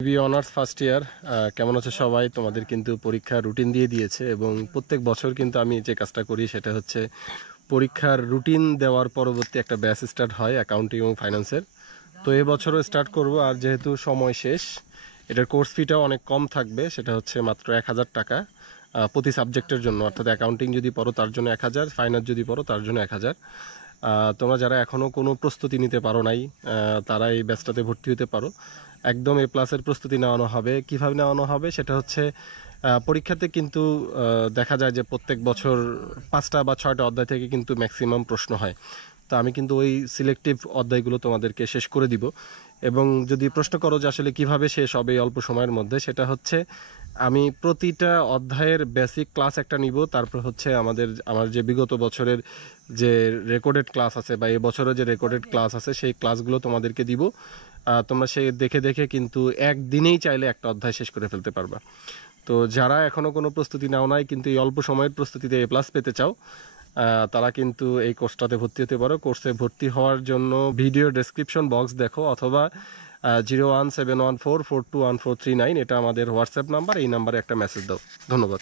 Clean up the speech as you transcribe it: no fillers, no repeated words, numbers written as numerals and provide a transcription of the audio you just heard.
B honours first year কেমন আছো সবাই? তোমাদের কিন্তু পরীক্ষার রুটিন দিয়ে দিয়েছে এবং প্রত্যেক বছর কিন্তু আমি যে কাজটা করি সেটা হচ্ছে পরীক্ষার রুটিন দেওয়ার পরবর্তী একটা ব্যাচ স্টার্ট হয় অ্যাকাউন্টিং এবং ফাইন্যান্সের। তো এবছরও স্টার্ট করব, আর যেহেতু সময় শেষ এটার কোর্স ফিটাও অনেক কম থাকবে, সেটা হচ্ছে মাত্র 1000 টাকা প্রতি সাবজেক্টের জন্য। অর্থাৎ অ্যাকাউন্টিং যদি পড়ো তার জন্য 1000, ফাইন্যান্স যদি পড়ো তার জন্য 1000। তোমরা যারা এখনও কোনো প্রস্তুতি নিতে পারো নাই তারা এই ব্যাচটাতে ভর্তি হতে পারো। একদম এ প্লাসের প্রস্তুতি নেওয়ানো হবে। কিভাবে নেওয়ানো হবে সেটা হচ্ছে পরীক্ষাতে কিন্তু দেখা যায় যে প্রত্যেক বছর 5টা বা 6টা অধ্যায় থেকে কিন্তু ম্যাক্সিমাম প্রশ্ন হয়। তো আমি কিন্তু ওই সিলেক্টিভ অধ্যায়গুলো তোমাদেরকে শেষ করে দিব। এবং যদি প্রশ্ন করো যে আসলে কিভাবে শেষ হবে এই অল্প সময়ের মধ্যে, সেটা হচ্ছে আমি প্রতিটা অধ্যায়ের বেসিক ক্লাস একটা নিব। তারপর হচ্ছে আমার যে বিগত বছরের যে রেকর্ডেড ক্লাস আছে বা এই বছরের যে রেকর্ডেড ক্লাস আছে সেই ক্লাসগুলো তোমাদেরকে দিব। তোমরা সেই দেখে দেখে কিন্তু একদিনেই চাইলে একটা অধ্যায় শেষ করে ফেলতে পারবা। তো যারা এখনও কোনো প্রস্তুতি নাও নাই কিন্তু এই অল্প সময়ের প্রস্তুতিতে এ প্লাস পেতে চাও, তারা কিন্তু এই কোর্সটাতে ভর্তি হতে পারো। কোর্সে ভর্তি হওয়ার জন্য ভিডিও ডেসক্রিপশন বক্স দেখো, অথবা 01714421439 এটা আমাদের হোয়াটসঅ্যাপ নাম্বার, এই নাম্বারে একটা মেসেজ দাও। ধন্যবাদ।